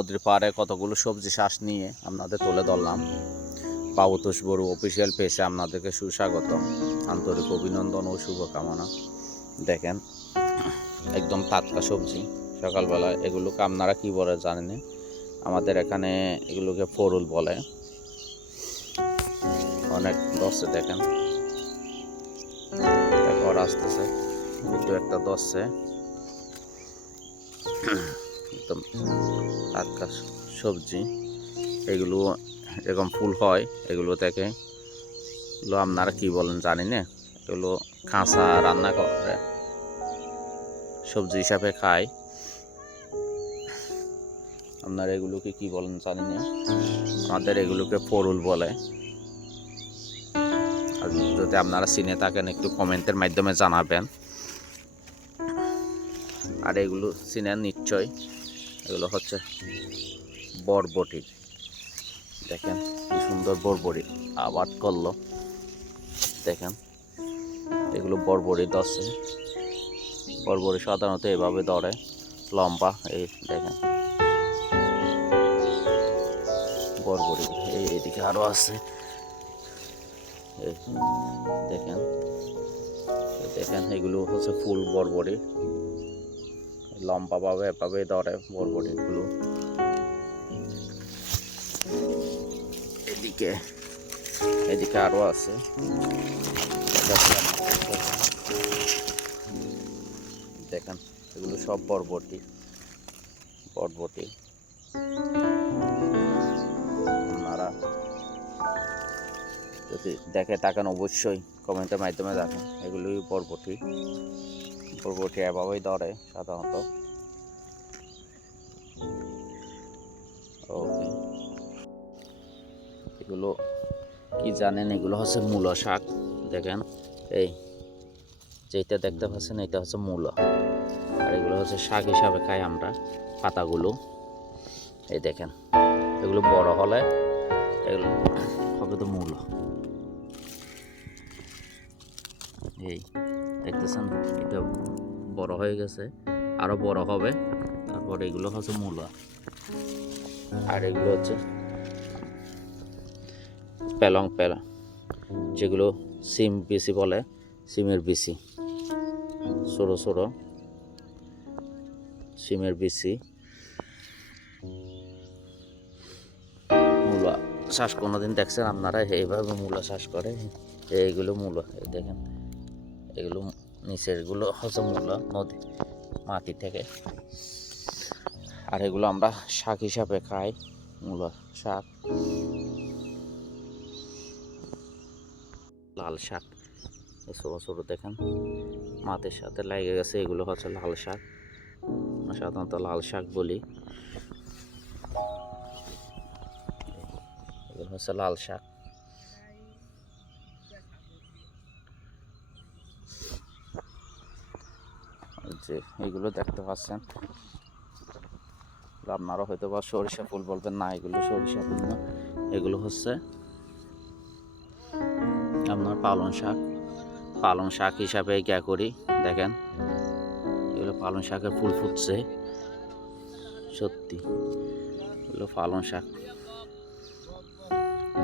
নদীর পাড়ে কতগুলো সবজি চাষ নিয়ে আপনাদের তুলে ধরলাম। পাবতুষ বড়ু অফিসিয়াল পেজে আপনাদেরকে সুস্বাগতম, আন্তরিক অভিনন্দন ও শুভকামনা। দেখেন একদম টাটকা সবজি, সকালবেলা। এগুলোকে আপনারা কি বলে জানেন? আমাদের এখানে এগুলোকে ফরুল বলে। অনেক দশে দেখেন ওরা আসতেছে, একটু একটা দশে একদম টাটকা সবজি। এগুলো এরকম ফুল হয় এগুলো থেকে, এগুলো আপনারা কি বলেন জানি না। এগুলো কাঁচা রান্না করে সবজি হিসাবে খায়। আপনারা এগুলোকে কি বলেন জানি না, আমাদের এগুলোকে ফরুল বলে। আর যদি আপনারা চিনে থাকেন একটু কমেন্টের মাধ্যমে জানাবেন। আর এগুলো চিনেন নিশ্চয়, এগুলো হচ্ছে বরবটি। দেখেন কি সুন্দর বরবটি আবাদ করলো। দেখেন এগুলো বরবটি ধরছে। বরবটি সাধারণত এভাবে ধরে, লম্বা। এই দেখেন বরবটি, এইদিকে আরো আছে। দেখেন দেখেন এগুলো হচ্ছে ফুল বরবটি, লম্বা ভাবে এভাবে ধরে বরবটিগুলো। এদিকে আরো আছে। দেখেন এগুলো সব বরবটি। আপনারা যদি দেখে থাকেন অবশ্যই কমেন্টের মাধ্যমে দেখেন। এগুলোই বরবটি এভাবেই ধরে সাধারণত। ওকে, এগুলো কি জানেন? এগুলো হচ্ছে মূলো শাক। দেখেন এই যেটা দেখতে পাচ্ছেন এটা হচ্ছে মূলো, আর এগুলো হচ্ছে শাক হিসাবে খাই আমরা পাতাগুলো। এই দেখেন এগুলো বড় হলে এগুলো হবে তো মূলো। এই দেখতেছেন এটা বড় হয়ে গেছে, আরো বড় হবে, তারপরে এগুলো হচ্ছে মূলো। আর এগুলো হচ্ছে পেলং, যেগুলো সিম বিচি বলে, সিমের বিচি, ছোটো ছোটো সিমের বিচি। মূলা চাষ কোনোদিন দেখছেন আপনারা? এইভাবে মূলা চাষ করে। এইগুলো মূলা, দেখেন এগুলো নিচেরগুলো হচ্ছে মূলা নদী মাটি থেকে। আর এগুলো আমরা শাক হিসাবে খাই, মূলা শাক। লাল শাক ছোটো ছোটো দেখেন মাটির সাথে লেগে গেছে, এগুলো হচ্ছে লাল শাক। সাধারণত লাল শাক বলি। এগুলো হচ্ছে লাল শাক। যে এগুলো দেখতে পাচ্ছেন, আপনারা হয়তো বা সরিষা ফুল বলবেন, না এগুলো সরিষা ফুল না, এগুলো হচ্ছে আপনার পালং শাক হিসাবে ইয়া করি। দেখেন এগুলো পালং শাকের ফুল ফুটছে, সত্যি এগুলো পালং শাক।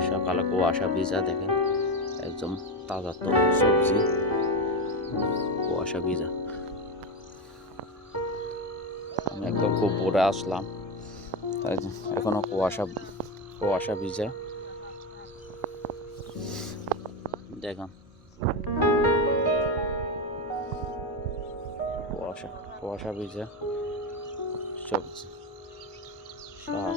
সকালে কুয়াশা ভিজা, দেখেন একদম তাজা তো সবজি, কুয়াশা ভিজা। আমি একদম খুব ভোরে আসলাম, তাই এখনো কুয়াশা ভিজে। দেখুন কুয়াশা ভিজে সবজি শাক।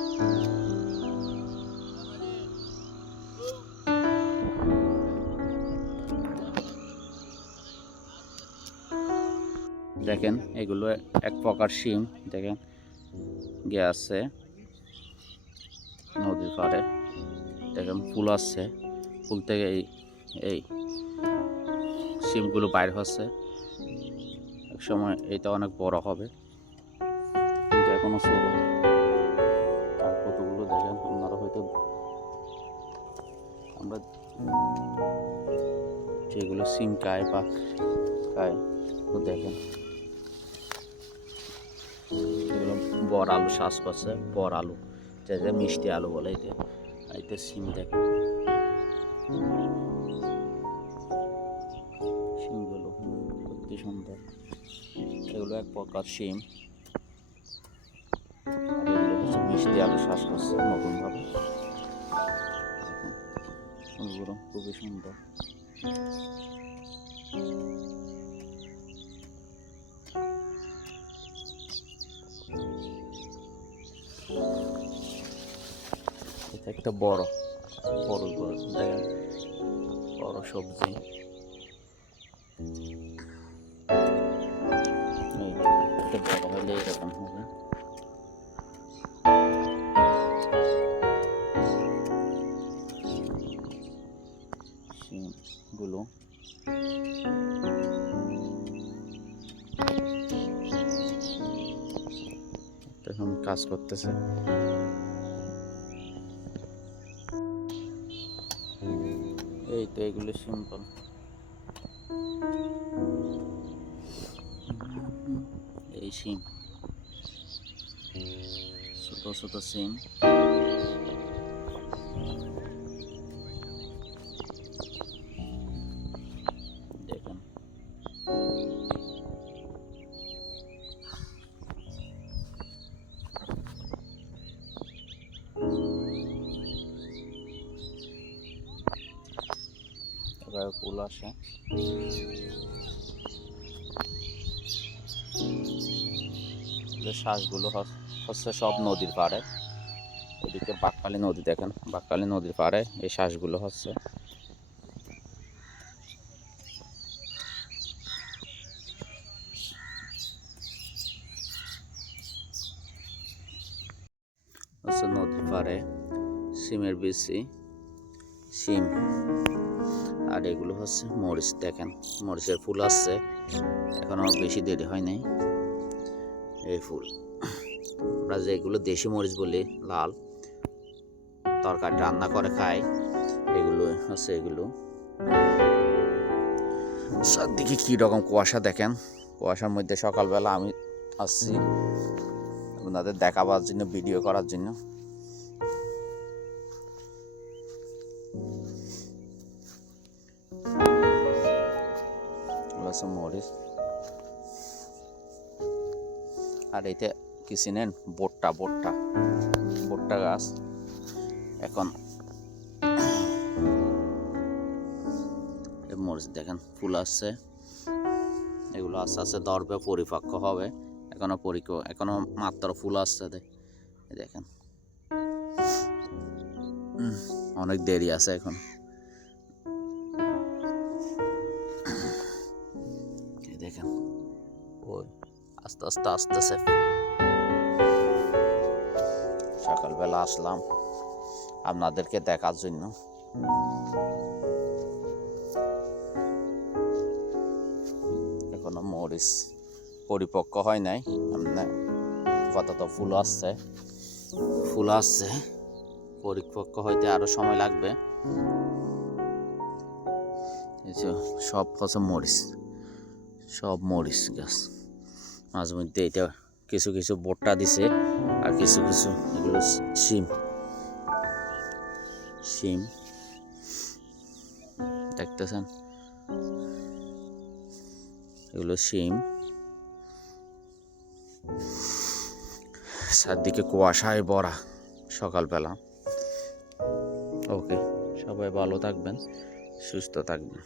দেখেন এগুলো এক প্রকার শিম। দেখেন গেছে নদীর পাড়ে, দেখেন ফুল আসছে, ফুল থেকে এই শিমগুলো বাইর হচ্ছে। এক সময় এটা অনেক বড় হবে, কিন্তু এখনো ছোট। আর কতগুলো দেখেন আপনারা হয়তো, আমরা যেগুলো শিম খাই বা খাই, তো দেখেন এগুলো বড় আলু চাষ করছে, বড় আলু যে মিষ্টি আলু বলে। এটা সিম দেখেন, সিমগুলো সত্যি সুন্দর। এগুলো এক প্রকার সিম, আর এগুলো হচ্ছে মিষ্টি আলু চাষ করছে নতুনভাবে। ফুলগুলো খুবই সুন্দর। এটা একটা বড় দেখেন, বড় সবজি। এটা বড় হলে এরকম হবে। সিমগুলো এখন কাজ করতেছে। এই তো এগুলো সিম্পল। এই সিম, ছোট ছোট সিম। দেখেন এবার ফুল আসে। শ্বাসগুলো হচ্ছে সব নদীর পাড়ে। এদিকে বাঁকখালী নদী দেখেন, বাঁকখালী নদীর পাড়ে এই শ্বাসগুলো হচ্ছে। নদীর পাড়ে সিমের বিচি, সিম। আর এগুলো হচ্ছে মরিচ দেখেন, মরিচের ফুল আসছে, এখনো বেশি দেরি হয় নাই। এই ফুল আমরা যেগুলো দেশি মরিচ বলি, লাল, তরকারি রান্না করে খাই, এগুলো হচ্ছে এগুলো। চারদিকে কি রকম কুয়াশা দেখেন, কুয়াশার মধ্যে সকালবেলা আমি আসছি আপনাদের দেখাবার জন্য, ভিডিও করার জন্য। মরিচ। আর এইটা কি চিনেন? ভুট্টা গাছ। এখন মরিচ দেখেন ফুল আসছে, এগুলো আস্তে আস্তে ধরবে, পরিপক্ক হবে। এখনো মাত্র ফুল আসছে, দেখেন অনেক দেরি আছে এখন। দেখেন ওই আস্তে আস্তে আসতেছে। সকালবেলা আসলাম আপনাদেরকে দেখার জন্য। এখনো মরিচ পরিপক্ক হয় নাই, কতটা ফুল আসছে, পরিপক্ক হইতে আরো সময় লাগবে। সব হচ্ছে মরিচ, সব মরিচ গাছ। মাঝে মধ্যে এটা কিছু কিছু ভুট্টা দিছে, আর কিছু কিছু এগুলো সিম দেখতেছেন, এগুলো সিম। চারদিকে কুয়াশায় ভরা সকালবেলা। ওকে, সবাই ভালো থাকবেন, সুস্থ থাকবেন।